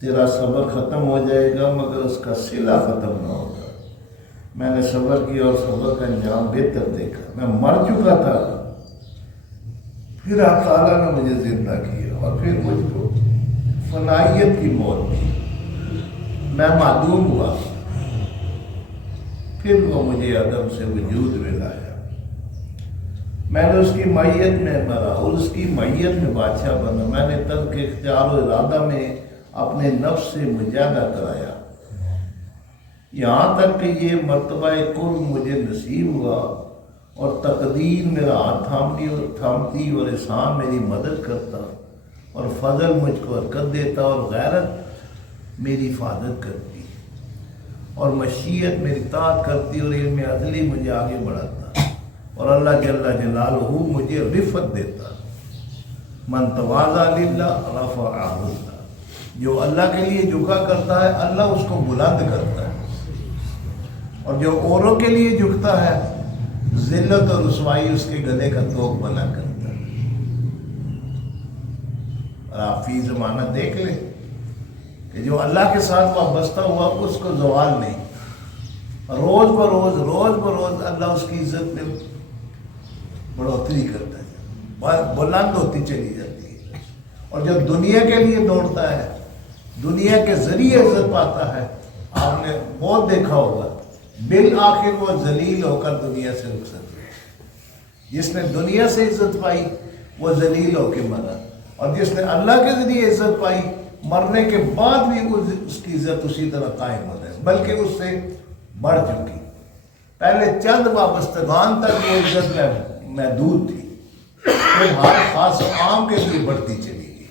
تیرا صبر ختم ہو جائے گا مگر اس کا صلہ ختم نہ ہوگا۔ میں نے صبر کیا اور صبر کا انجام بہتر دیکھا۔ میں مر چکا تھا، پھر اللہ تعالیٰ نے مجھے زندہ کیا اور پھر مجھ کو فنائیت کی موت دی، میں معدوم ہوا، پھر وہ مجھے عدم سے وجود میں لایا۔ میں نے اس کی معیت میں مرا اور اس کی معیت میں بادشاہ بنا۔ میں نے ترک اختیار و ارادہ میں اپنے نفس سے مجاہدہ کرایا، یہاں تک کہ یہ مرتبہ قرب مجھے نصیب ہوا اور تقدیر میرا ہاتھ تھامتی اور احسان میری مدد کرتا اور فضل مجھ کو حرکت دیتا اور غیرت میری حفاظت کرتی اور مشیت میری اطاعت کرتی اور علم عدلی مجھے آگے بڑھاتا اور اللہ جل جلالہ مجھے رفت دیتا۔ من تواضع للہ رفعہ اللہ، جو اللہ کے لیے جھکا کرتا ہے اللہ اس کو بلند کرتا ہے، اور جو اوروں کے لیے جھکتا ہے ذلت اور رسوائی اس کے گلے کا توق بنا کرتا ہے۔ اور آپ فی زمانہ دیکھ لیں کہ جو اللہ کے ساتھ وابستہ ہوا اس کو زوال نہیں، روز بروز اللہ اس کی عزت میں بڑھوتری کرتا ہے، بلند ہوتی چلی جاتی ہے۔ اور جب دنیا کے لیے دوڑتا ہے، دنیا کے ذریعے عزت پاتا ہے، آپ نے بہت دیکھا ہوگا بالآخر وہ ذلیل ہو کر دنیا سے رخصت ہوئے۔ جس نے دنیا سے عزت پائی وہ ذلیل ہو کے مرا، اور جس نے اللہ کے ذریعے عزت پائی مرنے کے بعد بھی اس کی عزت اسی طرح قائم ہو جائے، بلکہ اس سے بڑھ چکی۔ پہلے چند وابستگان تک وہ عزت محدود تھی، پھر ہر خاص و عام کے لیے بڑھتی چلی گئی۔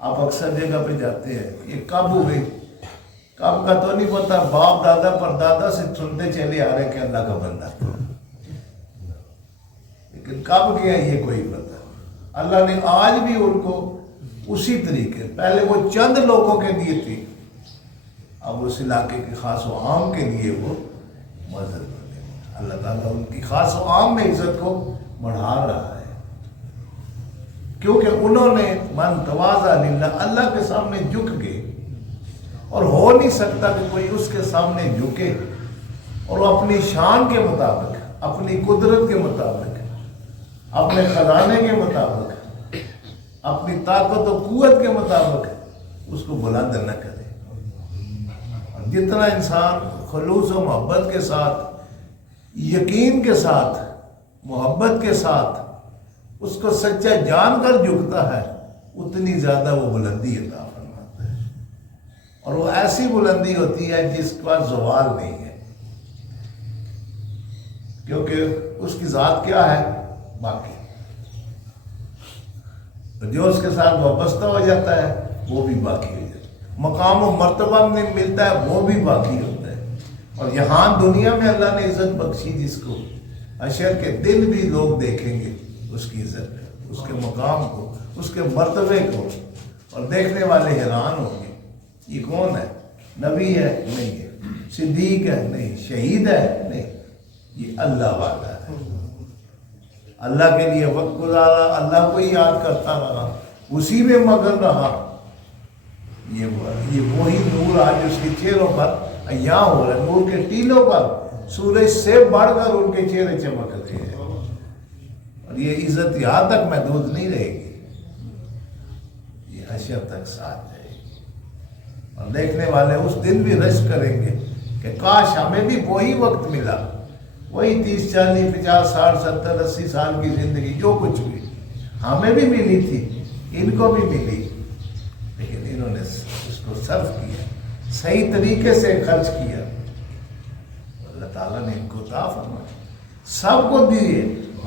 آپ اکثر جگہ پہ جاتے ہیں، یہ کب ہوئے کب کا تو نہیں پتا، باپ دادا پر دادا سے سنتے چلے آ رہے کہ اللہ کا بندہ تھا، لیکن کب گیا یہ کوئی پتا۔ اللہ نے آج بھی ان کو اسی طریقے، پہلے وہ چند لوگوں کے لیے تھی، اب اس علاقے کے خاص و عام کے لیے وہ مذہب بنے۔ اللہ تعالیٰ ان کی خاص و عام میں عزت کو بڑھا رہا ہے، کیونکہ انہوں نے من تواضع للہ، اللہ کے سامنے جھک گئے، اور ہو نہیں سکتا کہ کوئی اس کے سامنے جھکے اور وہ اپنی شان کے مطابق، اپنی قدرت کے مطابق، اپنے خزانے کے مطابق، اپنی طاقت و قوت کے مطابق اس کو بلند نہ کرے۔ اور جتنا انسان خلوص و محبت کے ساتھ، یقین کے ساتھ، محبت کے ساتھ اس کو سچا جان کر جھکتا ہے، اتنی زیادہ وہ بلندی عطا فرماتا ہے، اور وہ ایسی بلندی ہوتی ہے جس کا زوال نہیں ہے، کیونکہ اس کی ذات کیا ہے؟ باقی۔ جو اس کے ساتھ وابستہ ہو جاتا ہے وہ بھی باقی ہو جاتا ہے، مقام و مرتبہ میں ملتا ہے وہ بھی باقی ہوتا ہے۔ اور یہاں دنیا میں اللہ نے عزت بخشی جس کو، حشر کے دن بھی لوگ دیکھیں گے اس کی عزت، اس کے مقام کو، اس کے مرتبے کو، اور دیکھنے والے حیران ہوں گے، یہ کون ہے؟ نبی ہے؟ نہیں ہے۔ صدیق ہے؟ نہیں۔ شہید ہے؟ نہیں۔ یہ اللہ والا ہے، اللہ کے لیے وقت گزارا، اللہ کو ہی یاد کرتا رہا، اسی میں مگن رہا۔ یہ وہی نور آج اس کے چہروں پر عیاں ہو رہا ہے، نور کے ٹیلوں پر سورج سے بڑھ کر ان کے چہرے چمک رہے ہیں، اور یہ عزت یہاں تک محدود نہیں رہے گی، یہ حشر تک ساتھ جائے گی، اور دیکھنے والے اس دن بھی رش کریں گے کہ کاش ہمیں بھی وہی وقت ملا، وہی 30 40 50 60 70 80 سال کی زندگی جو کچھ بھی ہمیں بھی ملی تھی، ان کو بھی ملی، لیکن انہوں نے اس کو صرف کیا، صحیح طریقے سے خرچ کیا، اللہ تعالیٰ نے ان کو عطا فرمایا، سب کو دیے۔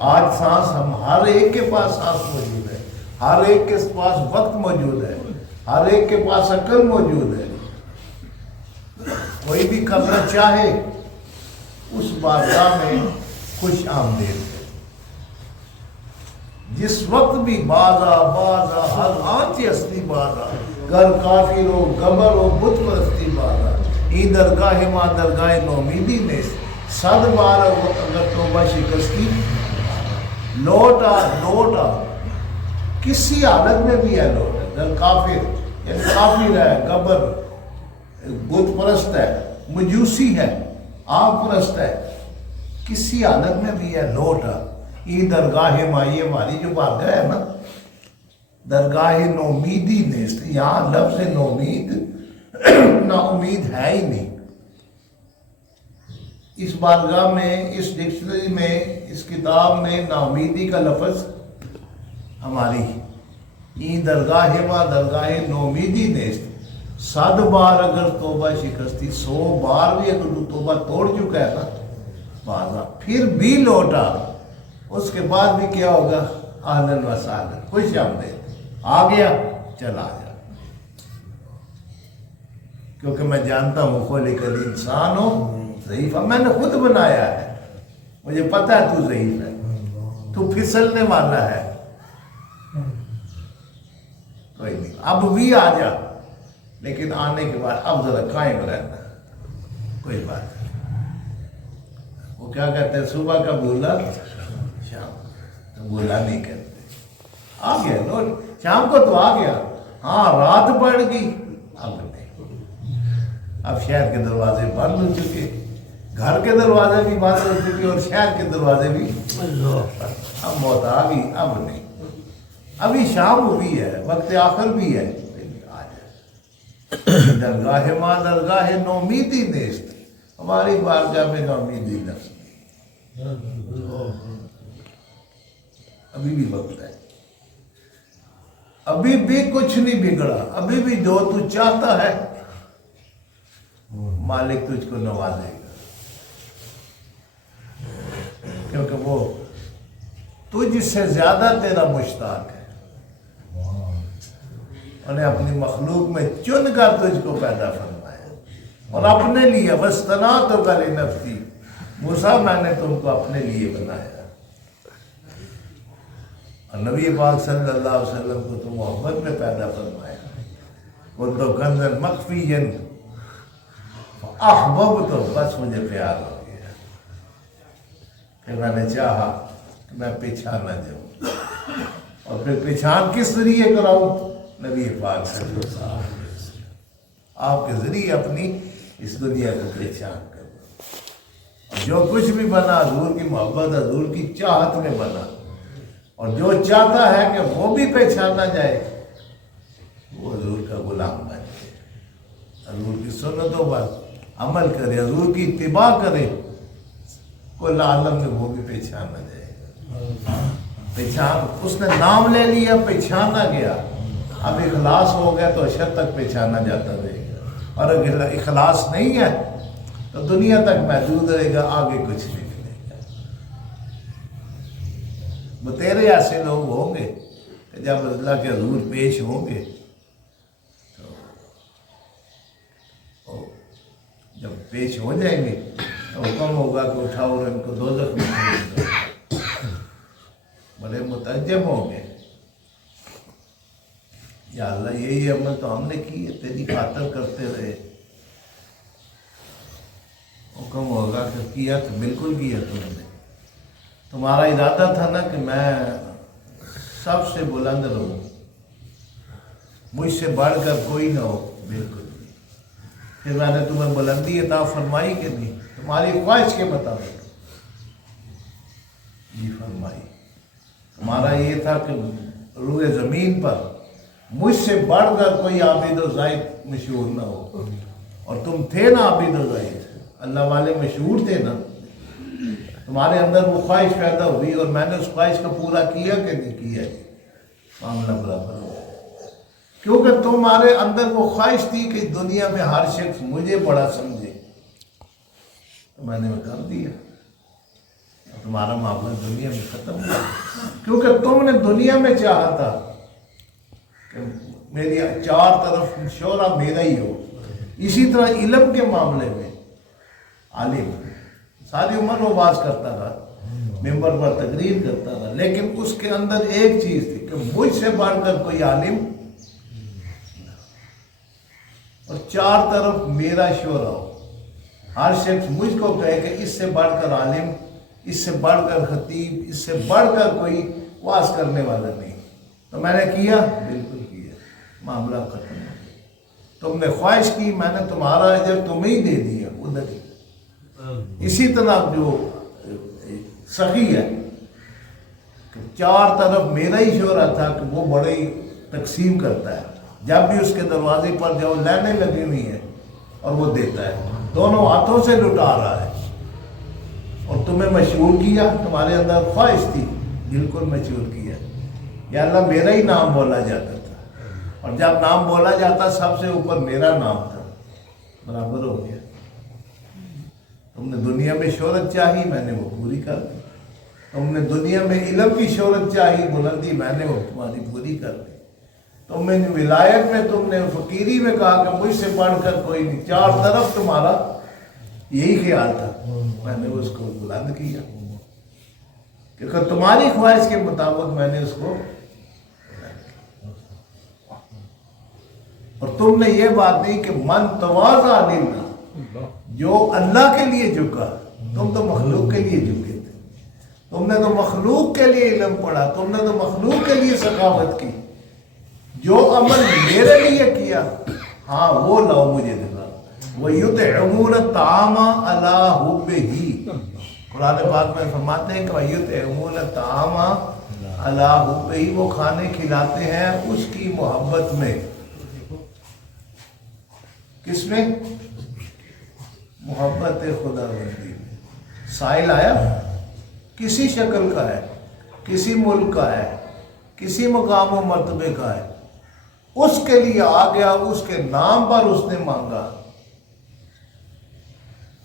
آج سانس، ہم ہر ایک کے پاس سانس موجود ہے، ہر ایک کے پاس وقت موجود ہے، ہر ایک کے پاس عقل موجود ہے، کوئی بھی کرنا چاہے اس بارگاہ میں خوش آمدید ہے۔ جس وقت بھی بازا ہر آنچ اصلی بازا، گر کافر ہو گبر ہو بت پرستی بازا، ای درگاہ ماں درگاہ نومیدی نے صد بار اگر توبہ شکستی، لوٹ آ کسی حالت میں بھی ہے، لوٹ گر کافر کہ کافر ہے، گبر، بت پرست ہے، مجوسی ہے، آگ پرست ہے، کسی حالت میں بھی ہے لوٹا یہ درگاہ مائی ہماری جو بات ہے نا، درگاہ نومیدی نیست، یہاں لفظ نومید نا امید ہے ہی نہیں۔ اس بارگاہ میں، اس ڈکشنری میں، اس کتاب میں نا امیدی کا لفظ ہماری یہ درگاہ ما درگاہ نومیدی نیست۔ 100 بار اگر توبہ شکستی، 100 بار بھی اگر تو توبہ توڑ چکا ہے نا بازا، پھر بھی لوٹا، اس کے بعد بھی کیا ہوگا؟ اہلاً و سہلاً، خوش آمدید، آ گیا چلا جا، کیونکہ میں جانتا ہوں خلق الانسان ہو ضعیف، میں نے خود بنایا ہے، مجھے پتہ ہے تو ضعیف ہے، تو پھسلنے والا ہے، کوئی نہیں، اب بھی آ جا، لیکن آنے کے بعد اب ذرا قائم رہنا، کوئی بات نہیں۔ وہ کیا کہتے ہیں، صبح کا بھولا شام تو بھولا نہیں کرتے، آ گیا لوٹ، شام کو تو آ گیا، ہاں رات پڑ گئی، اب نہیں، اب شہر کے دروازے بند ہو چکے، گھر کے دروازے بھی بند ہو چکے اور شہر کے دروازے بھی، اب موت آ گئی، اب نہیں، ابھی شام ہوئی ہے، وقت آخر بھی ہے، آ جائے۔ درگاہ ما درگاہ نومیدی نیست، ہماری بارگاہ میں نومیدی نفس ابھی بھی وقت ہے، ابھی بھی کچھ نہیں بگڑا، ابھی بھی جو تو چاہتا ہے مالک تجھ کو نوازے گا، کیونکہ وہ تجھ سے زیادہ تیرا مشتاق ہے، انہیں اپنی مخلوق میں چن کر تجھ کو پیدا فرمایا اور اپنے لیے وَاسْتَنَعْتُكَ لِنَفْسِي، موسیٰ میں نے تم کو اپنے لیے بنایا، اور نبی پاک صلی اللہ علیہ وسلم کو تو محبت میں پیدا فرمایا، كُنْتُ كَنْزًا مَخْفِيًّا فَأَحْبَبْتُ، بس مجھے پیار ہو گیا، پھر میں نے چاہا کہ میں پہچان نہ جاؤں، اور پھر پہچان کس ذریعے کراؤں؟ نبی پاک صلی اللہ علیہ وسلم، آپ کے ذریعے اپنی اس دنیا کو پہچان کرو، جو کچھ بھی بنا حضور کی محبت، حضور کی چاہت میں بنا، اور جو چاہتا ہے کہ وہ بھی پہچانا جائے وہ حضور کا غلام بن جائے، حضور کی سنتوں پر عمل کرے، حضور کی اتباع کرے، کل عالم میں وہ بھی پہچانا جائے گا۔ پہچان، اس نے نام لے لیا، پہچانا گیا، اب اخلاص ہو گیا تو اشر تک پہچانا جاتا رہے گا، اور اگر اخلاص نہیں ہے تو دنیا تک محدود رہے گا، آگے کچھ نہیں ملے گا۔ وہ تیرے ایسے لوگ ہوں گے کہ جب اللہ کے حضور پیش ہوں گے تو جب پیش ہو جائیں گے تو حکم ہوگا کہ اٹھاؤ اور ان کو دوزخ میں بھیج دو، بڑے متعجب ہوں گے، یا اللہ یہی عمل تو ہم نے کی ہے، تیری خاطر کرتے رہے، حکم ہوگا کہ کیا تو بالکل کیا تم نے، تمہارا ارادہ تھا نا کہ میں سب سے بلند رہوں، مجھ سے بڑھ کر کوئی نہ ہو، بالکل نہیں، پھر میں نے تمہیں بلندی عطا فرمائی کہ نہیں؟ تمہاری خواہش کے مطابق یہ فرمائی، تمہارا یہ تھا کہ روئے زمین پر مجھ سے بڑھ کر کوئی عابد و زاہد مشہور نہ ہو، اور تم تھے نا عابد و زاہد، اللہ والے مشہور تھے نا، تمہارے اندر وہ خواہش پیدا ہوئی اور میں نے اس خواہش کو پورا کیا کہ نہیں کیا، معاملہ برابر ہو، کیونکہ تمہارے اندر وہ خواہش تھی کہ دنیا میں ہر شخص مجھے بڑا سمجھے، تو میں نے وہ کر دیا، تمہارا معاملہ دنیا میں ختم ہوا، کیونکہ تم نے دنیا میں چاہا تھا کہ میری چار طرف شعرا میرا ہی ہو، اسی طرح علم کے معاملے میں عالم ساری عمر وہ باز کرتا تھا، ممبر پر تقریر کرتا تھا، لیکن اس کے اندر ایک چیز تھی کہ مجھ سے بڑھ کر کوئی عالم، اور چار طرف میرا شعرا ہو، ہر شخص مجھ کو کہے کہ اس سے بڑھ کر عالم، اس سے بڑھ کر خطیب، اس سے بڑھ کر کوئی واز کرنے والا نہیں، تو میں نے کیا، بالکل کیا، معاملہ ختم ہو گیا۔ تم نے خواہش کی، میں نے تمہارا اجر تمہیں ہی دے دیا ادھر ہی۔ اسی طرح جو سخی ہے کہ چار طرف میرا ہی شعرا تھا کہ وہ بڑے ہی تقسیم کرتا ہے، جب بھی اس کے دروازے پر جاؤ لائنیں لگی ہوئی ہیں اور وہ دیتا ہے، دونوں ہاتھوں سے لٹا رہا ہے۔ اور تمہیں مشہور کیا، تمہارے اندر خواہش تھی، بالکل مشہور کیا، یا اللہ میرا ہی نام بولا جاتا تھا، اور جب نام بولا جاتا سب سے اوپر میرا نام تھا، برابر ہو گیا۔ تم نے دنیا میں شہرت چاہی، میں نے وہ پوری کر دی۔ تم نے دنیا میں علم کی شہرت چاہی، بلندی، میں نے وہ تمہاری پوری کر دی۔ تم نے ولایت میں، تم نے فقیری میں کہا کہ مجھ سے بڑھ کر کوئی نہیں، چار طرف تمہارا یہی خیال تھا، میں نے اس کو بلند کیا، کیونکہ تمہاری خواہش کے مطابق میں نے اس کو، اور تم نے یہ بات نہیں کہ من تواضع للہ، جو اللہ کے لیے جھکا، تم تو مخلوق کے لیے جھکے تھے، تم نے تو مخلوق کے لیے علم پڑھا، تم نے تو مخلوق کے لیے سخاوت کی، جو عمل میرے لیے کیا ہاں وہ لاؤ مجھے دکھا۔ وَيُطْعِمُونَ الطَّعَامَ عَلَىٰ حُبِّهِ، قرآن پاک میں فرماتے ہیں کہ وَيُطْعِمُونَ الطَّعَامَ عَلَىٰ حُبِّهِ، وہ کھانے کھلاتے ہیں اس کی محبت میں۔ کس میں؟ محبت خدا بندی میں۔ سائل آیا، کسی شکل کا ہے، کسی ملک کا ہے، کسی مقام و مرتبے کا ہے، اس کے لیے آ گیا، اس کے نام پر اس نے مانگا،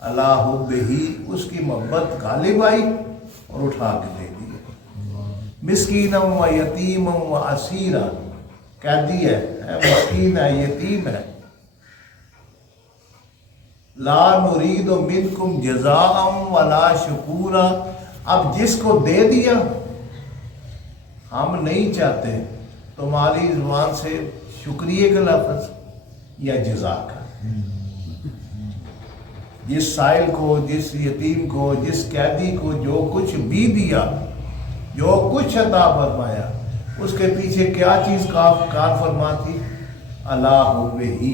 اللہ حبہ، اس کی محبت غالب آئی اور اٹھا کے دے دی۔ مسکینم و یتیمم و اسیرا، قیدی ہے، مسکین ہے، یتیم ہے، لا نرید منکم جزاء ولا شکورا، اب جس کو دے دیا ہم نہیں چاہتے تمہاری زبان سے شکریہ کا لفظ یا جزا کا۔ جس سائل کو، جس یتیم کو، جس قیدی کو جو کچھ بھی دیا، جو کچھ عطا فرمایا، اس کے پیچھے کیا چیز کار فرما تھی؟ اللہ حبہ،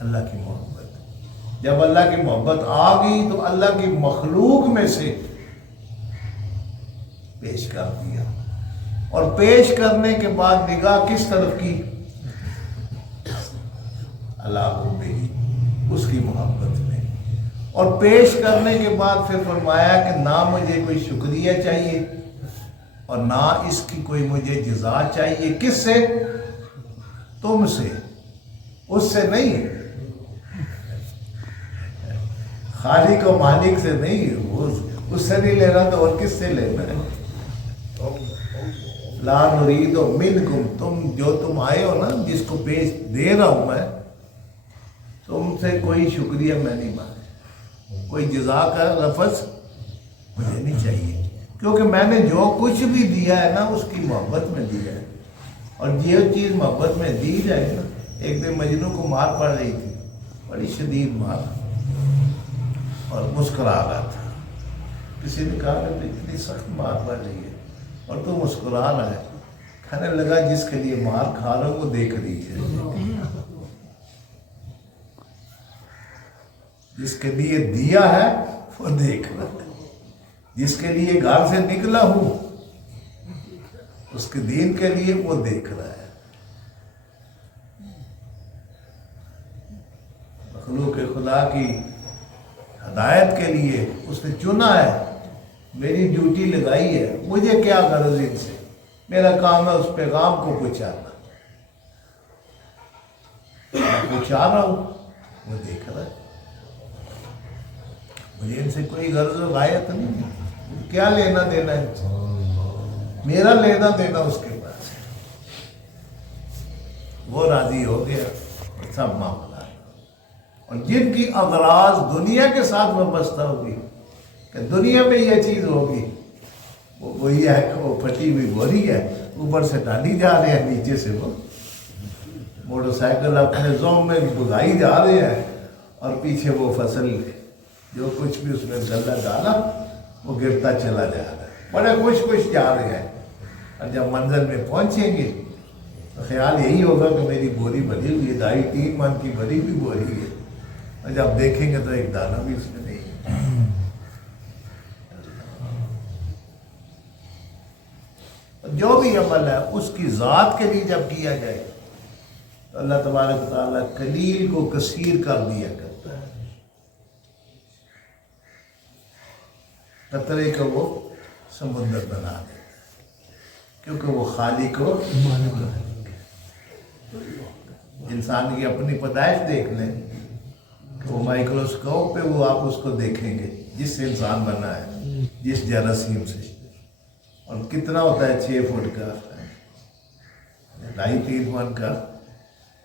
اللہ کی محبت۔ جب اللہ کی محبت آ گئی تو اللہ کی مخلوق میں سے پیش کر دیا، اور پیش کرنے کے بعد نگاہ کس طرف کی؟ اللہ حبہ، اس کی محبت میں، اور پیش کرنے کے بعد پھر فرمایا کہ نہ مجھے کوئی شکریہ چاہیے اور نہ اس کی کوئی مجھے جزا چاہیے۔ کس سے؟ تم سے، اس سے نہیں، خالق و مالک سے نہیں، اس سے نہیں لینا تو اور کس سے لینا ہے؟ لا نرید منکم، تم جو تم آئے ہو نا، جس کو پیش دے رہا ہوں میں، تم سے کوئی شکریہ میں نہیں مانگا، کوئی جزا کا لفظ مجھے نہیں چاہیے، کیونکہ میں نے جو کچھ بھی دیا ہے نا اس کی محبت میں دیا ہے، اور یہ چیز محبت میں دی جائے نا۔ ایک دن مجنوں کو مار پڑ رہی تھی، بڑی شدید مار، اور مسکرا رہا تھا۔ کسی نے کہا کہ اتنی سخت مار پڑ رہی ہے اور تو مسکرا رہا ہے، کہنے لگا جس کے لیے مار کھا رہا ہوں وہ دیکھ رہی ہے، جس کے لیے دیا ہے وہ دیکھ رہا ہے، جس کے لیے گھر سے نکلا ہوں اس کے دین کے لیے وہ دیکھ رہا ہے۔ مخلوق خدا کی ہدایت کے لیے اس نے چنا ہے، میری ڈیوٹی لگائی ہے، مجھے کیا غرض ان سے، میرا کام ہے اس پیغام کو پہنچانا، میں پہنچا رہا ہوں، وہ دیکھ رہا ہے، مجھے ان سے کوئی غرض و غایت نہیں، کیا لینا دینا ہے، میرا لینا دینا اس کے پاس ہے۔ وہ راضی ہو گیا، سب معاملہ، اور جن کی اغراض دنیا کے ساتھ وابستہ ہوگی کہ دنیا میں یہ چیز ہوگی، وہ وہی ہے کہ وہ پھٹی ہوئی بوری ہے، اوپر سے ڈالی جا رہے ہیں، نیچے سے وہ موٹر سائیکل اپنے زوم میں بگائی جا رہے ہیں، اور پیچھے وہ فصل جو کچھ بھی اس میں غلہ ڈالا وہ گرتا چلا جا رہا ہے، بڑے خوش خوش جا رہے ہیں، اور جب منزل میں پہنچیں گے تو خیال یہی ہوگا کہ میری بوری بھری ہوئی ہے، 2.5-3 من کی بھری بھی بوری ہے، اور جب دیکھیں گے تو ایک دانہ بھی اس میں نہیں ہے۔ جو بھی عمل ہے اس کی ذات کے لیے جب کیا جائے تو اللہ تبارک تعالیٰ قلیل کو کثیر کر دیا کرتا ہے، قطرے کو وہ سمندر بنا دیتا ہے، کیونکہ وہ خالق کو انسان کی اپنی پیدائش دیکھ لیں کہ وہ مائکروسکوپ پہ وہ آپ اس کو دیکھیں گے جس سے انسان بنا ہے، جس جراثیم سے، اور کتنا ہوتا ہے 6 فٹ کا، 2.5-3 من کا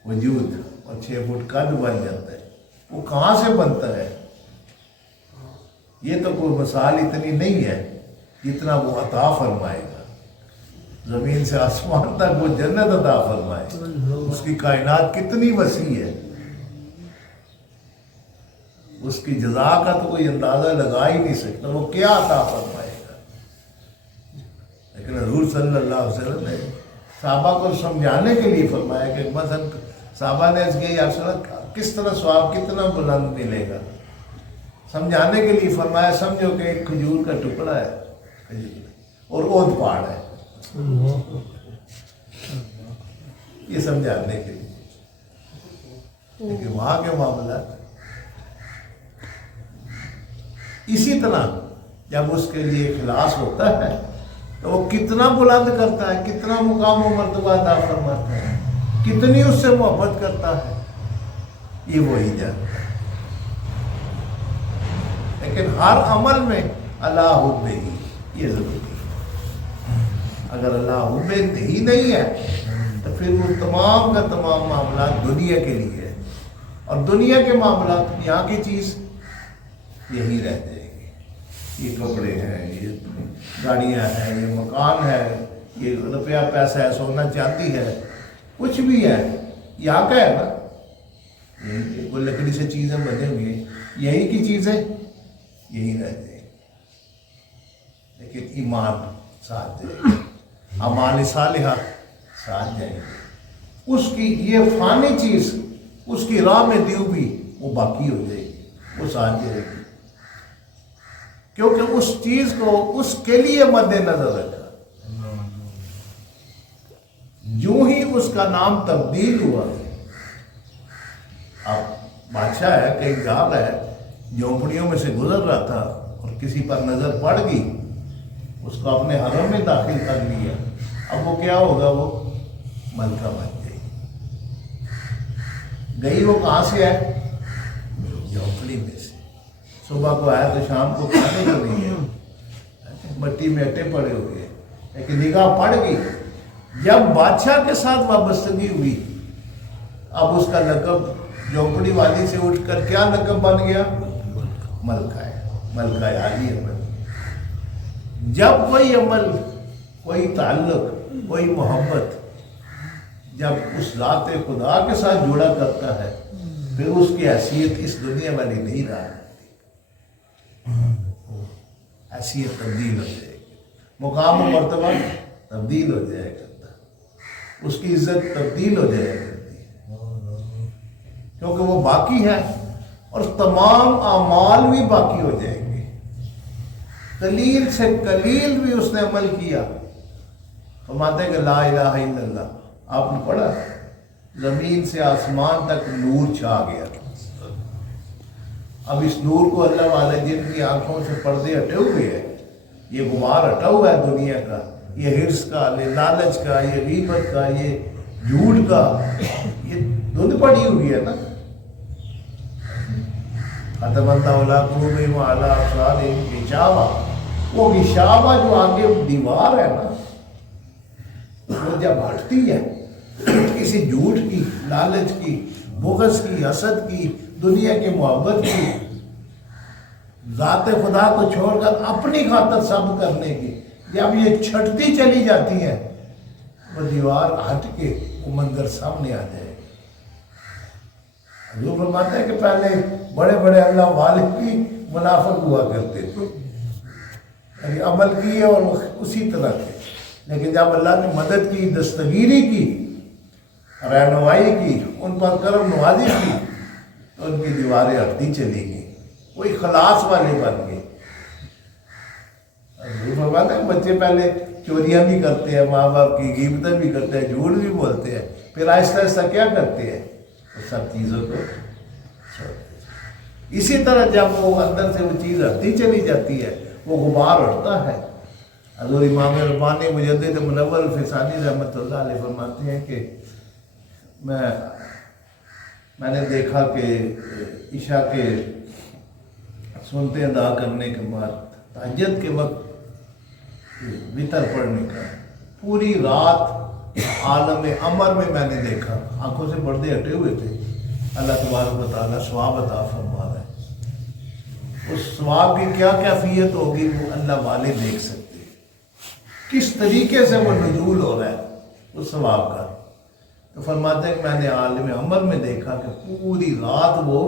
وجود، اور 6 فٹ قد بن جاتا ہے، وہ کہاں سے بنتا ہے؟ یہ تو کوئی مثال اتنی نہیں ہے جتنا وہ عطا فرمائے گا، زمین سے آسمان تک وہ جنت عطا فرمائے، اس کی کائنات کتنی وسیع ہے، اس کی جزا کا تو کوئی اندازہ لگا ہی نہیں سکتا، وہ کیا عطا فرمائے گا۔ لیکن حضور صلی اللہ علیہ وسلم نے صحابہ کو سمجھانے کے لیے فرمایا کہ مثلا صحابہ نے اس کے یا کس طرح ثواب کتنا بلند ملے گا، سمجھانے کے لیے فرمایا سمجھو کہ ایک کھجور کا ٹکڑا ہے اور اود پہاڑ ہے، یہ سمجھانے کے لیے۔ لیکن وہاں کے معاملات اسی طرح جب اس کے لیے اخلاص ہوتا ہے تو وہ کتنا بلند کرتا ہے، کتنا مقام و مرتبہ عطا فرماتا ہے، کتنی اس سے محبت کرتا ہے، یہ وہی جانتا ہے۔ لیکن ہر عمل میں اللہ حب ہی، یہ ضروری ہے۔ اگر اللہ حب ہی نہیں ہے تو پھر وہ تمام کا تمام معاملات دنیا کے لیے ہے، اور دنیا کے معاملات یہاں کی چیز یہی رہ جائے گی، یہ کپڑے ہیں، یہ گاڑیاں ہیں، یہ مکان ہے، یہ روپیہ پیسہ ہے، سونا چاندی ہے، کچھ بھی ہے یہاں کا ہے نا، کوئی لکڑی سے چیزیں بنے ہوئی ہیں، یہی کی چیزیں یہی رہ جائیں گی، لیکن ایمان ساتھ جائے گا، اعمال صالحہ ساتھ جائیں گے، اس کی یہ فانی چیز اس کی راہ میں دیو بھی وہ باقی ہو جائے گی، وہ ساتھ جائے گی، کیونکہ اس چیز کو اس کے لیے مد نظر رکھا۔ جو ہی اس کا نام تبدیل ہوا، اب بادشاہ ہے، کہیں جا رہا ہے، جھونپڑیوں میں سے گزر رہا تھا اور کسی پر نظر پڑ گئی، اس کو اپنے حرم میں داخل کر لیا، اب وہ کیا ہوگا، وہ ملکہ بن گئی۔ گئی وہ کہاں سے ہے؟ جھونپڑی میں سے، صبح کو آیا تو شام کو کھانے کو نہیں ہے، مٹی میں اٹے پڑے ہوئے ہیں، لیکن نگاہ پڑ گئی، جب بادشاہ کے ساتھ وابستگی ہوئی، اب اس کا لقب جھونپڑی والی سے اٹھ کر کیا لقب بن گیا؟ ملکہ ہے، ملکہ عالی عمل۔ جب کوئی عمل، کوئی تعلق، کوئی محبت جب اس ذات خدا کے ساتھ جڑا کرتا ہے، پھر اس کی حیثیت اس دنیا والی نہیں رہا، حیثیت تبدیل ہو جائے گی، مقام و مرتبہ تبدیل ہو جائے گا، اس کی عزت تبدیل ہو جائے کرتی ہے، کیونکہ وہ باقی ہے، اور تمام اعمال بھی باقی ہو جائیں گے۔ قلیل سے قلیل بھی اس نے عمل کیا، فرماتے ہیں کہ لا الہ الا اللہ، آپ نے پڑھا زمین سے آسمان تک نور چھا گیا، اب اس نور کو اللہ والے جن کی آنکھوں سے پردے ہٹے ہوئے ہیں، یہ غبار ہٹا ہوا ہے دنیا کا، یہ حرص کا، یہ لالچ کا، یہ غیبت کا، یہ جھوٹ کا، یہ دھند پڑی ہوئی ہے نا، ختم اللہ علی قلوبہم وعلی ابصارہم غشاوہ، وہ غشاوہ جو آگے دیوار ہے نا، وہ جب ہٹتی ہے کسی جھوٹ کی، لالچ کی، بغض کی، حسد کی، دنیا کی محبت کی، ذات خدا کو چھوڑ کر اپنی خاطر سب کرنے کی، جب یہ چھٹتی چلی جاتی ہے، وہ دیوار ہٹ کے وہ منظر سامنے آ جائے گا۔ حضور فرماتے ہیں کہ پہلے بڑے بڑے اللہ والے بھی منافق ہوا کرتے تھے، یعنی عمل کیے اور اسی طرح تھے، لیکن جب اللہ نے مدد کی، دستگیری کی، رہنمائی کی، ان پر کرم نوازی کی، تو ان کی دیواریں ہٹتی چلی گئیں، وہ اخلاص والے بن گئے۔ فرماتے ہیں بچے پہلے چوریاں بھی کرتے ہیں، ماں باپ کی غیبتیں بھی کرتے ہیں، جھوٹ بھی بولتے ہیں، پھر آہستہ آہستہ کیا کرتے ہیں، وہ سب چیزوں کو چھوڑتے ہیں۔ اسی طرح جب وہ اندر سے وہ چیز ہٹتی چلی جاتی ہے، وہ غبار اٹھتا ہے۔ حضور امام ربانی مجدد منور الفسانی رحمۃ اللہ علیہ فرماتے ہیں کہ میں نے دیکھا کہ عشاء کے سنتے ادا کرنے کے بعد تہجد کے وقت وطر پڑھنے کا پوری رات عالم امر میں نے دیکھا، آنکھوں سے پردے ہٹے ہوئے تھے، اللہ تبارک و تعالیٰ ثواب عطا فرما رہا ہے۔ اس ثواب کی کیا کیفیت ہوگی وہ اللہ والے دیکھ سکتے ہیں، کس طریقے سے وہ نزول ہو رہا ہے اس ثواب کا۔ تو فرماتے ہیں کہ میں نے عالم امر میں دیکھا کہ پوری رات وہ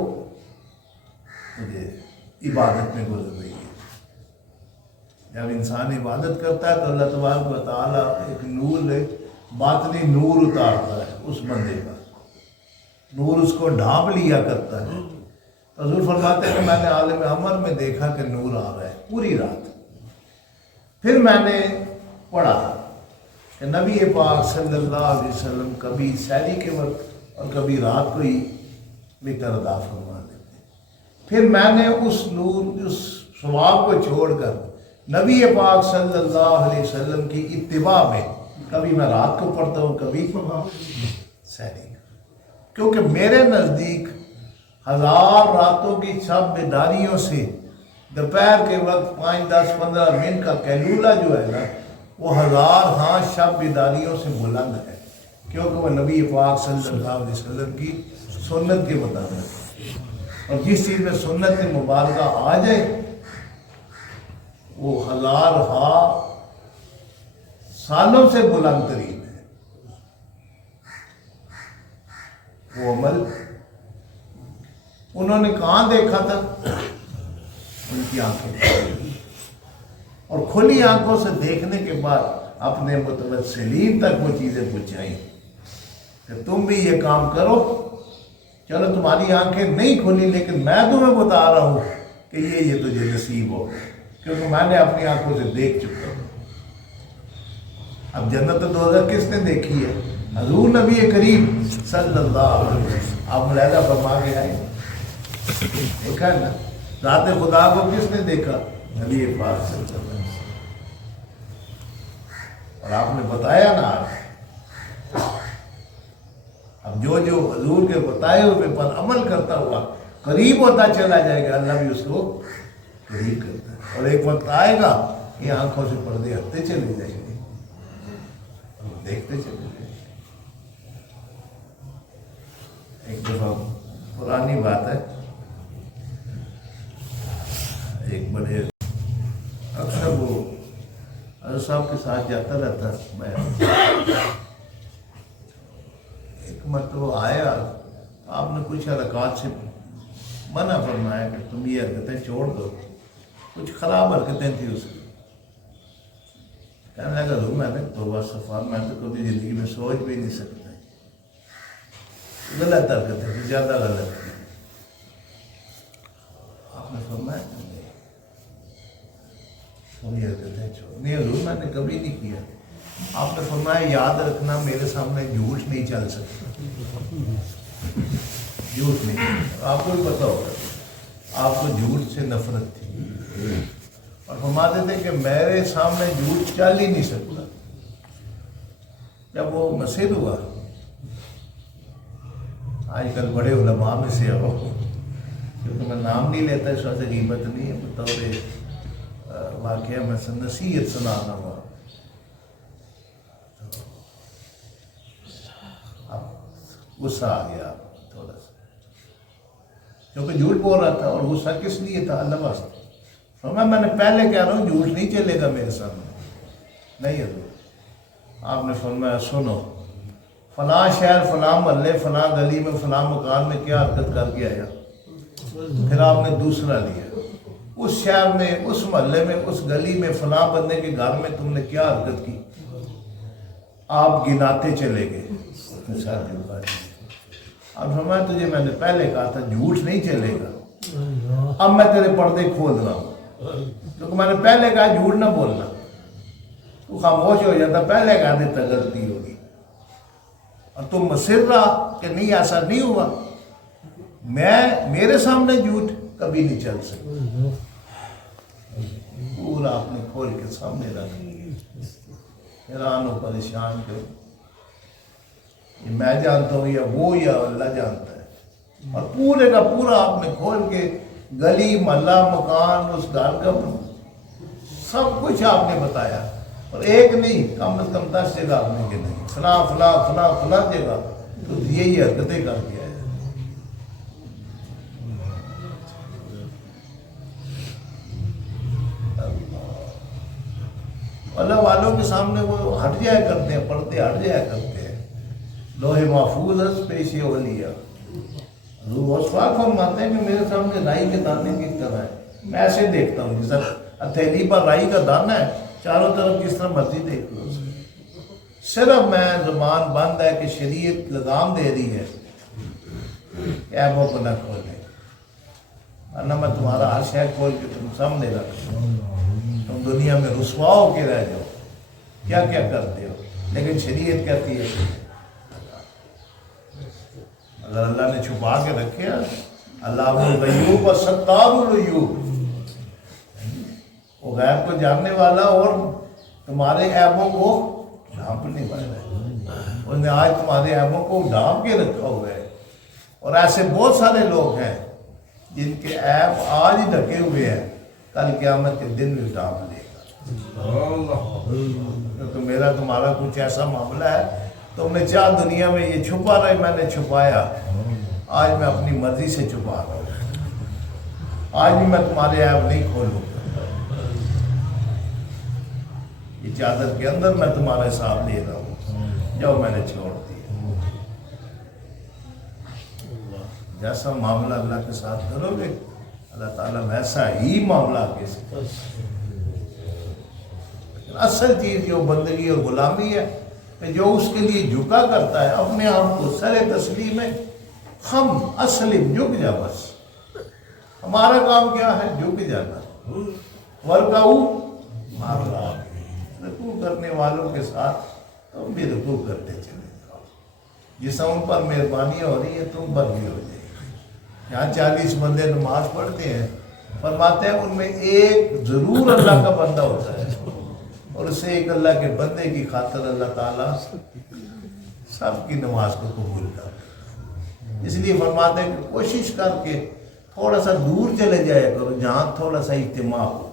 مجھے عبادت میں گزر رہی ہے۔ جب انسان عبادت کرتا ہے تو اللہ تبارک و تعالیٰ ایک نور، باطنی نور اتارتا ہے اس بندے کا، نور اس کو ڈھانپ لیا کرتا ہے۔ تو حضور فرماتے ہیں کہ میں نے عالم امر میں دیکھا کہ نور آ رہا ہے پوری رات۔ پھر میں نے پڑھا کہ نبی پاک صلی اللہ علیہ وسلم کبھی سحری کے وقت اور کبھی رات کو ہی وطر ادا فرما دیتے۔ پھر میں نے اس نور، اس ثواب کو چھوڑ کر نبی پاک صلی اللہ علیہ وسلم کی اتباع میں کبھی میں رات کو پڑھتا ہوں، کبھی سحری، کیونکہ میرے نزدیک 1000 راتوں کی شب بیداریوں سے دوپہر کے وقت 5، 10، 15 منٹ کا قیلولہ جو ہے نا، وہ 1000 ہاں شب بیداریوں سے بلند ہے، کیونکہ وہ نبی پاک صلی اللہ علیہ وسلم کی سنت کے مطابق، اور جس چیز میں سنت مبارکہ آ جائے وہ 1000 ہاں سالوں سے بلند ترین ہے۔ وہ عمل انہوں نے کہاں دیکھا تھا؟ ان کی آنکھیں، اور کھلی آنکھوں سے دیکھنے کے بعد اپنے متوسلین تک وہ چیزیں پہنچائیں کہ تم بھی یہ کام کرو، چلو تمہاری آنکھیں نہیں کھلی لیکن میں تمہیں بتا رہا ہوں کہ یہ تجھے نصیب ہو، کیونکہ میں نے اپنی آنکھوں سے دیکھ چکا ہوں۔ اب جنت دوزخ کس نے دیکھی ہے؟ حضور نبی کریم صلی اللہ علیہ وسلم، آپ ملاحظہ فرما کے آئے، دیکھا ہے نا، ذات خدا کو کس نے دیکھا؟ نبی پاک صلی اللہ علیہ وسلم، اور آپ نے بتایا نا، اب جو حضور کے بتائے ہوئے پر عمل کرتا ہوا قریب ہوتا چلا جائے گا، اللہ بھی اس کو قریب کرتا ہے، اور ایک وقت آئے گا کہ آنکھوں سے پردے ہٹتے چلے جائیں گے، دیکھتے چلے جائیں گے۔ ایک دفعہ پرانی بات ہے، ایک بڑے اکثر وہ حضرت صاحب کے ساتھ جاتا رہتا، میں ایک مرتبہ آیا، آپ نے کچھ حرکات سے منع فرمایا کہ تم یہ حرکتیں چھوڑ دو، کچھ خراب حرکتیں تھیں اس کی۔ کہنے لگا میں نے توبہ استغفار، میں تو کبھی زندگی میں سوچ بھی نہیں سکتا، غلط حرکتیں تھیں، زیادہ غلط تھی۔ آپ نے فرمایا یہ حرکتیں چھوڑ، نہیں حضور میں نے کبھی نہیں کیا۔ آپ نے فرمایا یاد رکھنا میرے سامنے جھوٹ نہیں چل سکتا، جھوٹ نہیں، آپ کو بھی پتہ ہوگا آپ کو جھوٹ سے نفرت تھی، اور فرماتے تھے کہ میرے سامنے جھوٹ چل ہی نہیں سکتا۔ جب وہ مسجد ہوا، آج کل بڑے علماء میں سے ہو، کیونکہ میں نام نہیں لیتا اس وجہ سے غیبت نہیں ہے، بطور واقعہ میں نصیحت سنا رہا ہوں۔ اب غصہ آ گیا تھوڑا سا، کیونکہ جھوٹ بول رہا تھا، اور غصہ کس لیے تھا؟ اللہ واسطے۔ فرمایا میں نے پہلے کہہ رہا ہوں جھوٹ نہیں چلے گا میرے سامنے، نہیں حضور۔ آپ نے فرمایا سنو، فلاں شہر، فلاں محلے، فلاں گلی میں، فلاں مکان میں کیا حرکت کر کے آیا؟ پھر آپ نے دوسرا لیا، اس شہر میں، اس محلے میں، اس گلی میں، فلاں بندے کے گھر میں تم نے کیا حرکت کی؟ آپ گناتے چلے گئے، نے سر جھکا دیا. اب فرمایا تجھے میں نے پہلے کہا تھا جھوٹ نہیں چلے گا, اب میں تیرے پردے کھول رہا ہوں, کیونکہ میں نے پہلے کہا جھوٹ نہ بولنا, تو خاموش ہو جاتا, پہلے کہا دیتا غلطی ہوگی, اور تم مصر رہا کہ نہیں ایسا نہیں ہوا, میرے سامنے جھوٹ کبھی نہیں چل سکتا. پورا آپ نے کھول کے سامنے رکھ دیا. حیران و پریشان کر, یہ میں جانتا ہوں یا وہ یا اللہ جانتا ہے, اور پورے کا پورا آپ نے کھول کے گلی محلہ مکان اس گھر کا سب کچھ آپ نے بتایا, اور ایک نہیں کم از کم 10 جگہ آپ نے کہ نہیں فلاں فلاں فلاں فلاں جگہ تو یہی حرکتیں کر کے آئے. اللہ والوں کے سامنے وہ ہٹ جایا کرتے ہیں, پردے ہٹ جایا کرتے ہیں. لوہے محفوظ پیش اولیاء روح فرماتے ہیں کہ میرے سامنے رائی کے دانے کی طرح ہے, میں ایسے دیکھتا ہوں جس طرح ہتھیلی پر رائی کا دانہ ہے, چاروں طرف جس طرح مرضی دیکھ لو. صرف میں زبان بند ہے کہ شریعت لگام دے رہی ہے کہ ایبوں کو نہ کھولیں, ورنہ میں تمہارا ہر شے کھول کے تم سامنے رکھ دوں, تم دنیا میں رسوا ہو کے رہ جاؤ, کیا کیا کرتے ہو. لیکن شریعت کہتی ہے اگر اللہ نے چھپا کے رکھے, اللہ الغیوب و ستار الغیوب, وہ غیب کو جاننے والا اور تمہارے عیبوں کو ڈھانپنے والا ہے. اس نے آج تمہارے عیبوں کو ڈھانپ کے رکھا ہوا ہے, اور ایسے بہت سارے لوگ ہیں جن کے عیب آج ہی ڈھکے ہوئے ہیں, کل قیامت کے دن بھی ڈھانپ لے گا. تو میرا تمہارا کچھ ایسا معاملہ ہے, تم نے چاہ دنیا میں یہ چھپا رہے, میں نے چھپایا, آج میں اپنی مرضی سے چھپا رہا ہوں, آج بھی میں تمہارے عیب نہیں کھولوں گا. یہ چادر کے اندر میں تمہارا حساب لے رہا ہوں, جاؤ میں نے چھوڑ دیا. جیسا معاملہ اللہ کے ساتھ کرو گے اللہ تعالیٰ ویسا ہی معاملہ کے ساتھ. اصل چیز جو بندگی اور غلامی ہے کہ جو اس کے لیے جھکا کرتا ہے اپنے آپ کو سر تسلیم میں, ہم اسلم جھک جا, بس ہمارا کام کیا ہے جھک جانا. ورکعوا مع الراکعین, رکوع کرنے والوں کے ساتھ تم بھی رکوع کرتے چلے جاؤ. جس ان پر مہربانیاں ہو رہی ہیں تم پر بھی ہو جائے گی. یہاں 40 بندے نماز پڑھتے ہیں, فرماتے ہیں ان میں ایک ضرور اللہ کا بندہ ہوتا ہے, اور اسے ایک اللہ کے بندے کی خاطر اللہ تعالیٰ سب کی نماز کو قبول کرتا ہے. اس لیے فرماتے ہیں کہ کوشش کر کے تھوڑا سا دور چلے جایا کرو جہاں تھوڑا سا اجتماع ہو,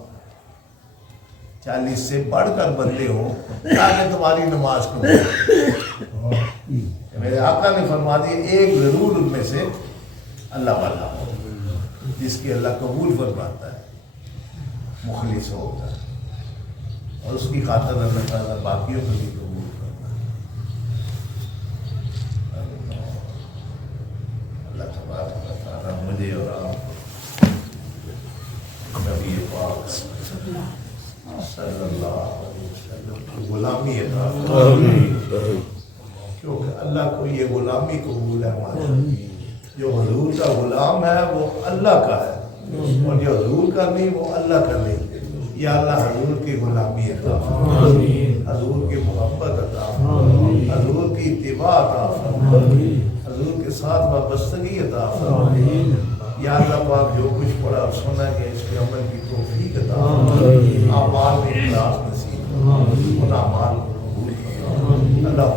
40 سے بڑھ کر بندے ہوں تاکہ تمہاری نماز قبول ہو. میرے آقا نے فرما دیا ایک ضرور ان میں سے اللہ والا ہو جس کی اللہ قبول فرماتا ہے, مخلص ہوتا ہے, اور اس کی خاطر اللہ تعالیٰ باقیوں کو بھی قبول کرنا ہے. اللہ تبارک و تعالیٰ مجھے اور آپ نبی پاک صلی اللہ علیہ وسلم کی غلامی عطا فرمائے, کیونکہ اللہ کو یہ غلامی قبول ہے ہمارا. جو حضور کا غلام ہے وہ اللہ کا ہے, اور جو حضور کا نہیں وہ اللہ کا نہیں. یا اللہ حضور کی غلامی عطا فرمائے, حضور کی محبت عطا فرمائے, حضور کی اتباع عطا فرمائے, حضور کے ساتھ وابستگی عطا فرمائے. یا اللہ پاک جو کچھ پڑھا اور سنا گیا اس کے عمل کی توفیق عطا فرمائے, اعمال میں اخلاص نصیب فرمائے, ان اعمال کو قبول فرمائے. اللہ